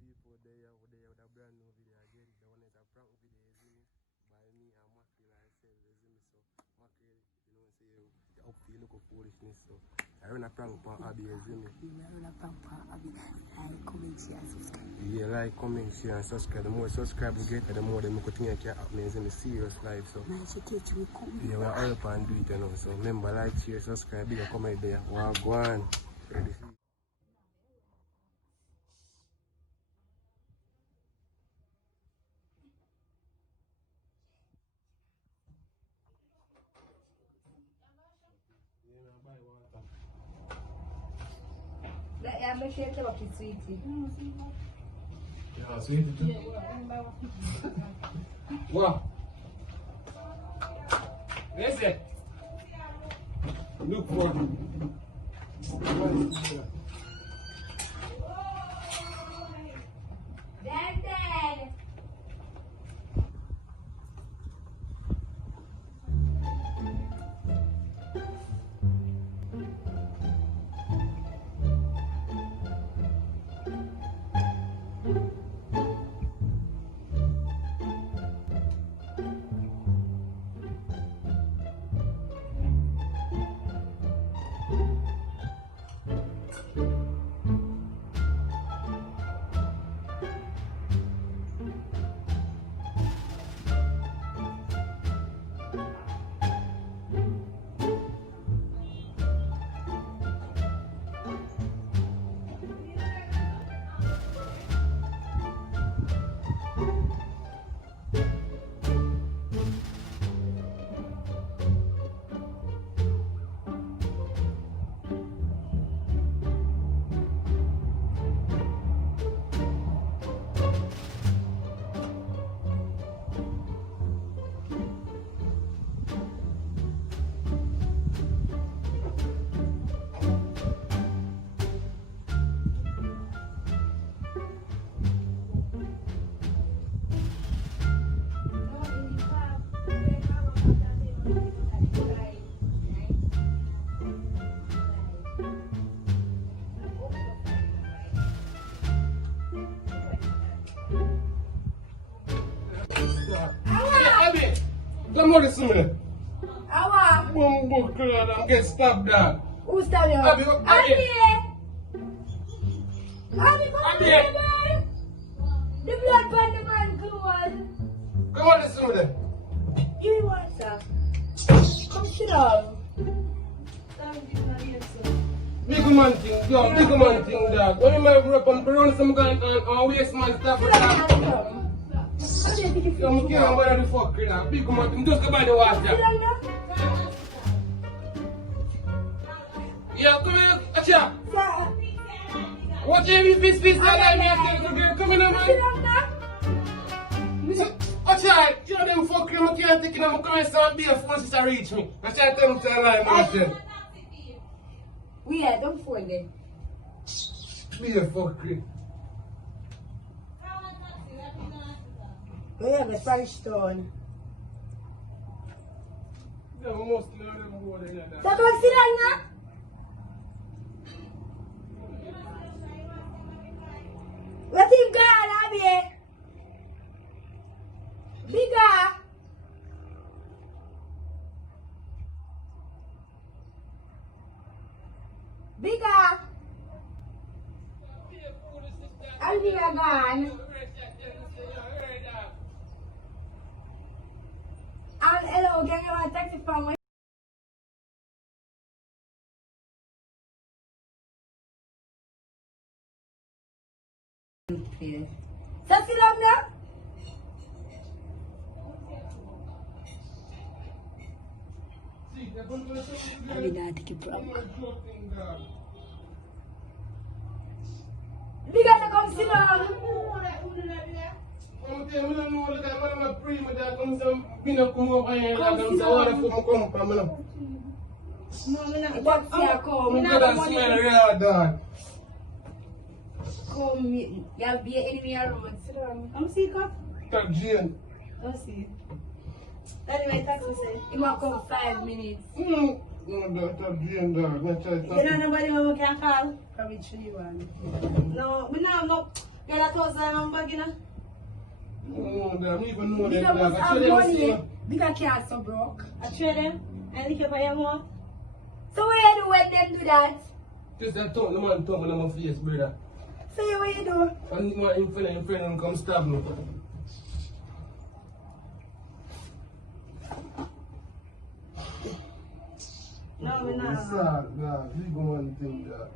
people they with a brand new video again. The one is a prank video, by me and Mackerel ourselves, so Mackerel, say up to look of foolishness, so I run a prank for Abby, I run a prank for Abby. Like, comment, share, and subscribe. Yeah, like, comment, share, and subscribe. The more subscribers get, the more them could think can happen in the serious life. So yeah, we're all up and do it, So remember, like, share, subscribe, big comment there. Wow, go on. Ready. I'm not sure about it, sweetie. Yeah, sweetie too. What? Listen. Look for Dad. Come on, listen. Awa. Boom, and get stabbed down. Who stabbed you? Abby. Abby. The blood by the man, come on. Come on, listen. Give me one, sir. Come sit down. Big man thing, dog. When you might rip and run some gun and waste man stuff for that. I'm care about the fuck, big man thing, just go by the water. Yeah, come here, Acha. What do you mean, peace, I like me, come in, man. Acha, you know them fuck, I can't take it, I'm coming to be a force to reach me. I try to tell them to lie, man. We are, don't phone them. Be a fucker. We have a Spanish stone. Yeah, we must learn them more than that. So come sit down now. What him gone, Abby? Bigger. I'll be gone. And hello, gang, I want to take the phone. So sit down now. I mean, I take it from. We got to come sit down. I'm telling you, I'm not free, but I come some peanut come up and I come some water come from me. No, I'm not going to come. I'm going to smell real dog. Come, you have be an enemy around. Sit down. I'm sick of. Talk Jane. I'll see. Anyway, that's what I say. You want to come 5 minutes. No, that's a game dog. That's a You know nobody who can call? Probably 3-1. No, we know no. Get that close number, you know? No, I don't even know You that. must I have show them money. see. Bigger car so broke. I trade them and lick up your mouth. So what you do when them do that? Just that talk, the man talk on my face, brother. So what you do? And my friend and come stab me. No, we It's not. sad, dog. Leave one thing, dog.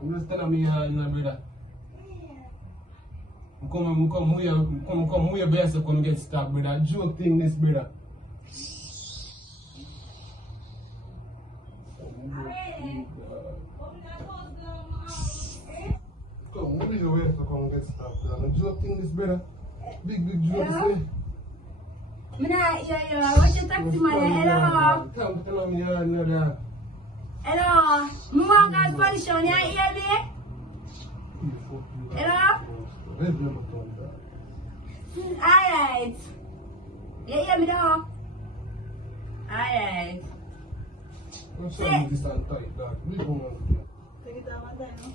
I'm just telling me, brother. Come here, best to come get stabbed, brother. Joke thing, this, brother. Come, what is your way to come get stabbed, brother? Joke thing, this, brother. Big joke, Hello? this, What's your taxi money? Hello? Come tell me, dog. Hello? Me want gas position, you hear me? Hello? Alright. You hear me now? Alright. I'm sorry, this and tight, dog. Leave one thing. Take it down one time.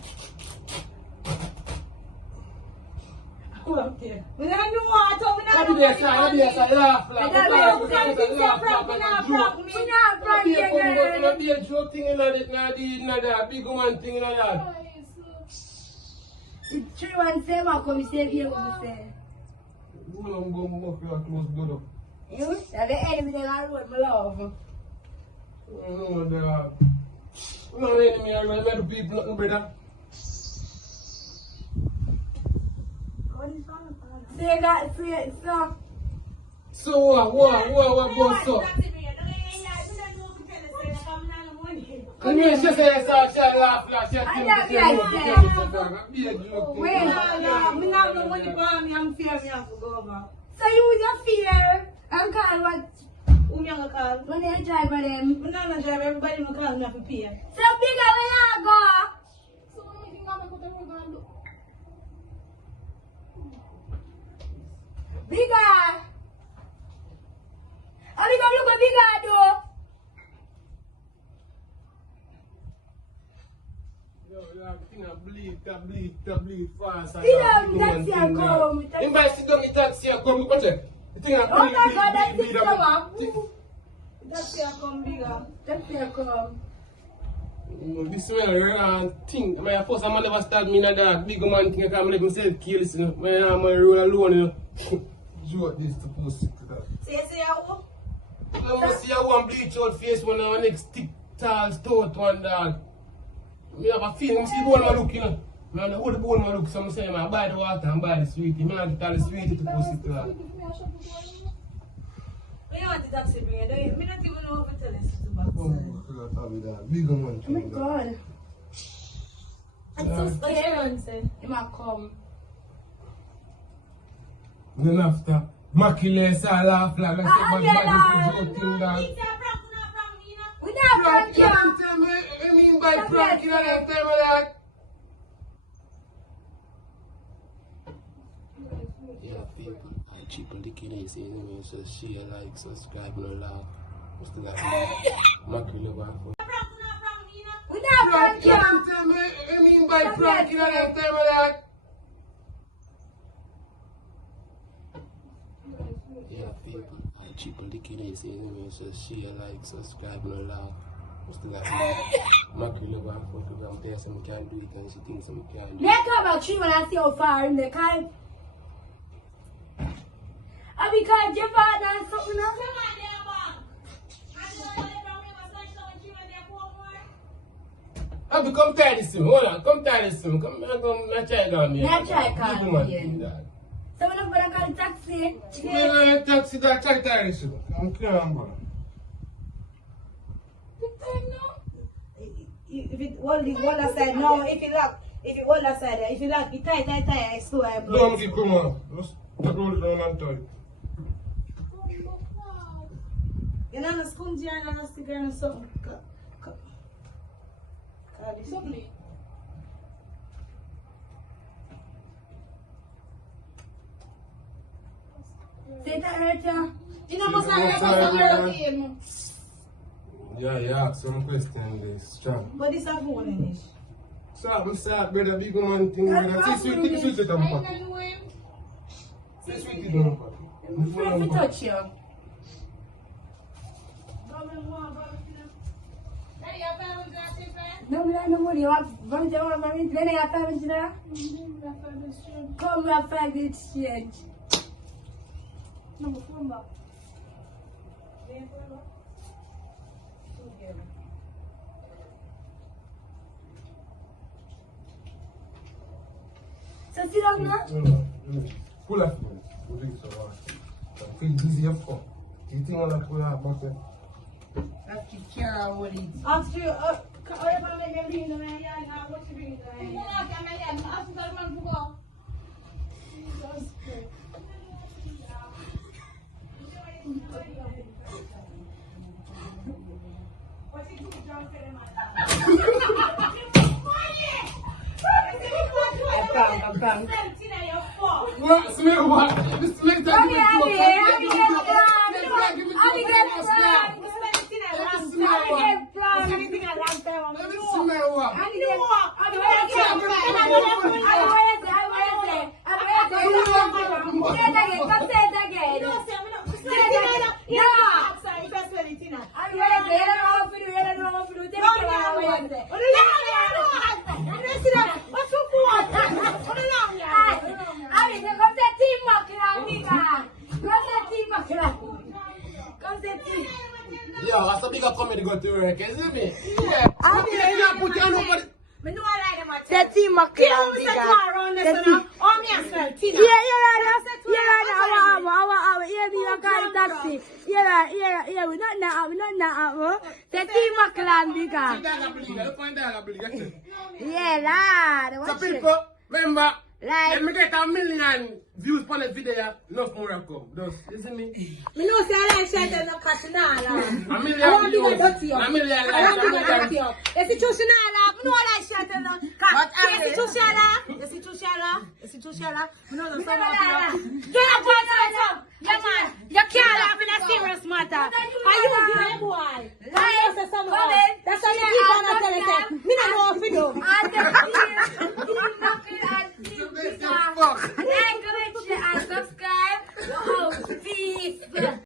Okay. We don't know what I told me now. Laugh like We not prank you, girl. not be a joke thing in that, not that big woman thing in that. It's 3-1 I come save you, what you say. You don't go more for your close door. You? Have the enemy in the road, my love. No, dog. No enemy, I remember people, nothing better. So you got free stuff. So what, boss up? Come here, she says, I laugh like she be a joke. Wait, no, not no money for me, I'm fear me have to go over. So you just fear and call what? Who me gonna call? When they drive for them. When I'm not drive, everybody gonna call me have to pay. So bigger where you go? So what do you think I'm gonna do? Bigger! How you gonna look bigger though? I bleed fast. Sit down, taxi and come. Anybody sit down in taxi and come, watch it. The thing I Oh my God, that's bleed. it, so taxi and come bigger. Taxi and come. This man thing. My first man never start me in that big man thing. I can't let myself kill this. My roll alone. You know. Joke this to post it to that. Say how? I must see how one bleach out face when I next stick tall stout one dog. I have a feeling, I see the bone I look, you know. I hold the bone I look, so I'm saying I buy the water and buy the sweetie. I have to tell the sweetie to post it to her. When you want the taxi bring it, I don't even know what to tell us to back. Oh, I forgot to be that. Big one. Oh my God. I'm so scared. He might come. Then after, Mackerel, I laugh like I said, but joking dog. We not prank you. I mean by prank, you know that time of that. Yeah, people, I cheap on the kidneys, anyway, so share, like, subscribe, no laugh. What's the like? Mackerel over for. We not prank you. I mean by prank, you know that time of that. Yeah, people, I cheap on the kidneys, anyway, so share, like, subscribe, no laugh. What's the like? Mackerel over for to come there, some can't do it, and she thinks some can't do it. They come about 3 when I see how far in the car. I because your father and something else. I become tired this hold on, come tired this come try down here. Let's try call me. That. So when I'm gonna call the taxi. Yeah, taxi that try tired this I'm clear on board. If it hold the hold aside, no, if you lock, if you hold aside, if you lock, it tight, I still I blow. Don't keep come on. Just roll it down and tie. You know, the spongy and the sticker and something. Something. Say that right here. You know, must have him. Yeah, you ask some question this, strong. But this is a phone in it. So, I'm sad, brother, big man thing, brother. See, sweet it on pocket. See, sweet it on pocket. I'm afraid to touch you. No, we don't know what you want. Then I have 500. Come, we have 5 exchange. No, phone back. So, sit down now. No. Pull up, man. We'll drink some water. I feel busy up for. You think I'm not going to have butter? That's the care what it is. After you, I want to make a man. What you bring? What? Smell what? This makes yeah, that's a bigger comedy go to work, isn't it? Yeah. I'm put you on nobody. I know I like them at The team Mackerel bigger. Taxi. Yeah, we not now. The team Mackerel bigger. Yeah, lad. So people, remember, let me get 1 million views on this video, enough more will come. Just, listen me. I know say I like shit and not cutting all. 1 million I want to views. get dirty up. 1 million I want to get likes. dirty up. Institutional, I know I like shit and not cutting. Institutional. I know the son of you. Get up, boy. Yeah, man. You can't laugh in a serious matter. Are you good, boy? I know say something. That's why you keep on telling me. Me not know what to do.